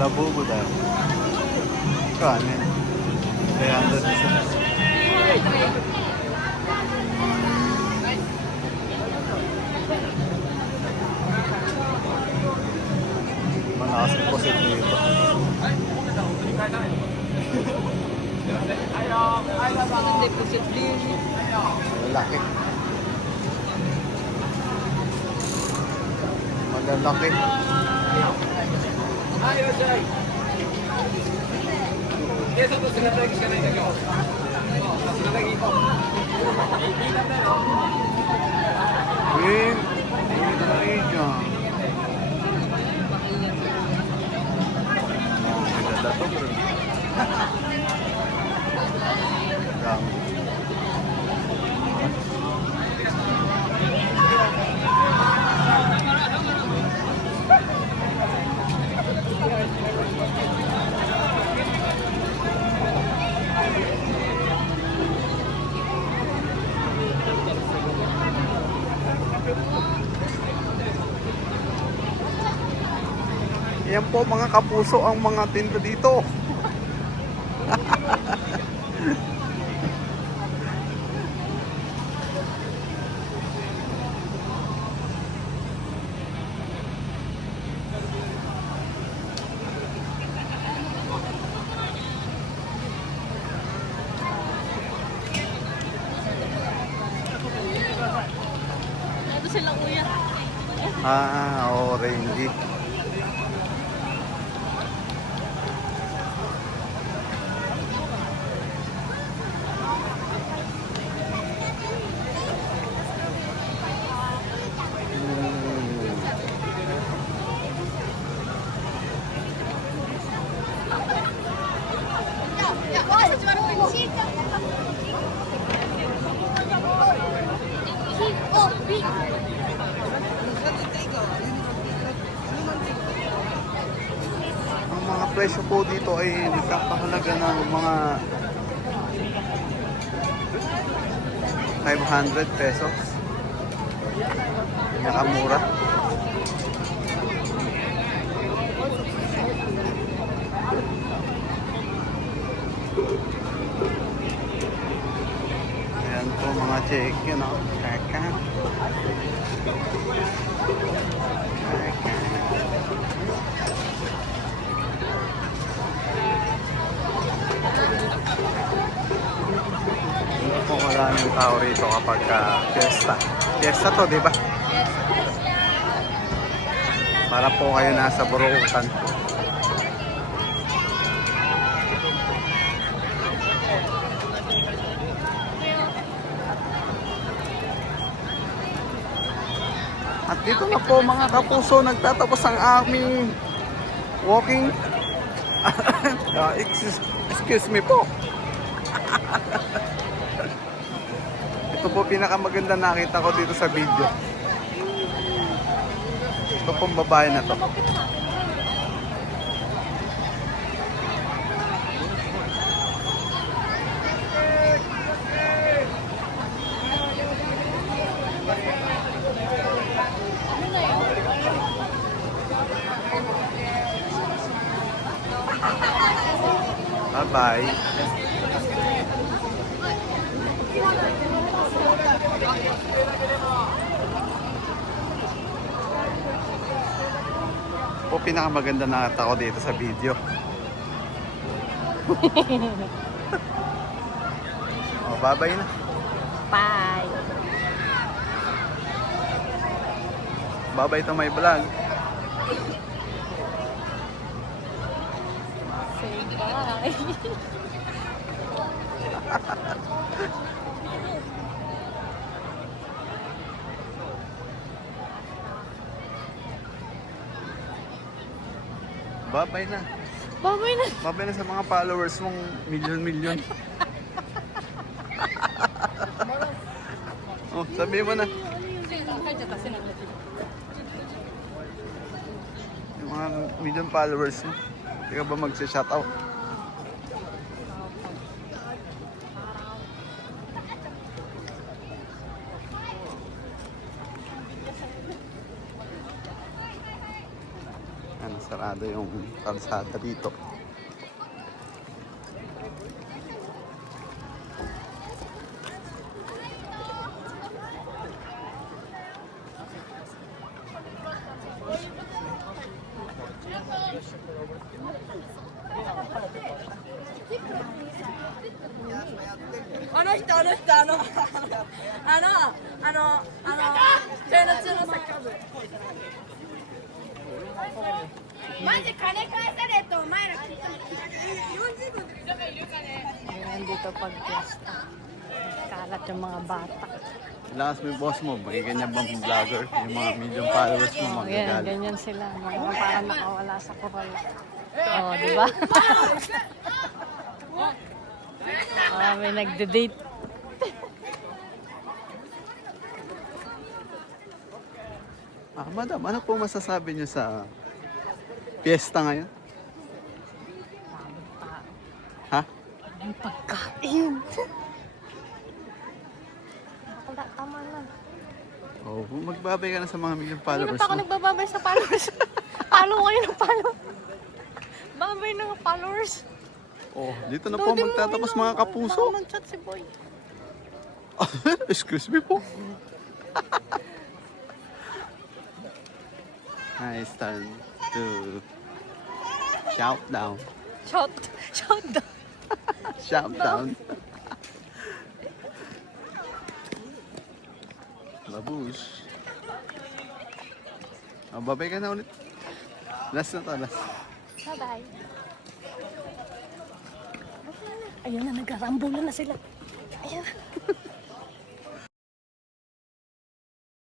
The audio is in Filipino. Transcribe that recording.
Labubo dahil. Kanin. Kaya andun isa. Malakas yung posit dito. Malalaki. Malalaki. Yan po mga kapuso ang mga tinda dito. Ito sila kuya. Orange. Ang mga presyo po dito ay nagkakahalaga ng mga 500 pesos. Nakamura. Ayan po mga chicken, no? Kaka. Kung wala ng tao rito kapag fiesta. Fiesta to, di ba? Para po kayo nasa Burautan. At dito na po mga kapuso, nagtatapos ang aming walking. Excuse me po. Ito po pinakamaganda nakita ko dito sa video. Ito pong babae na to. Bye-bye. Po pinakamaganda na ako dito sa video. Oh, bye-bye na. Bye. Bye-bye to my vlog. Say bye. Bye-bye na. Bye-bye na. Bye-bye na sa mga followers mong milyon-milyon. Oh, sabi mo na. Yung mga million followers mo. Hindi ka ba magsa-shoutout? sarado yung kalsada dito. Ayan dito pag fiesta. Kalat yung mga bata. Lakas mo yung boss mo, ganyan bang vlogger? Yung mga medium followers mo, Ayan, magagalit. ganyan sila. Mga parang nakawala sa koral. Oo, di ba? May nagde-date. Madam, ano po masasabi niyo sa fiesta ngayon? Ha? Ang pagkain. Wala, tama na. Oh, magbabay ka na sa mga medium Hindi followers pa ako mo. nagbababay sa followers. Follow kayo ng follow. Babay ng followers. Oh, dito na po magtatapos mga kapuso. Baka mag-chat si Boy. Excuse me po. Nice time to shout down. Shout down. Shout down. Babush. Oh, babay ka na ulit. Last na to, last. Bye-bye. Ayan na, nagkarambulan na sila. Ayan.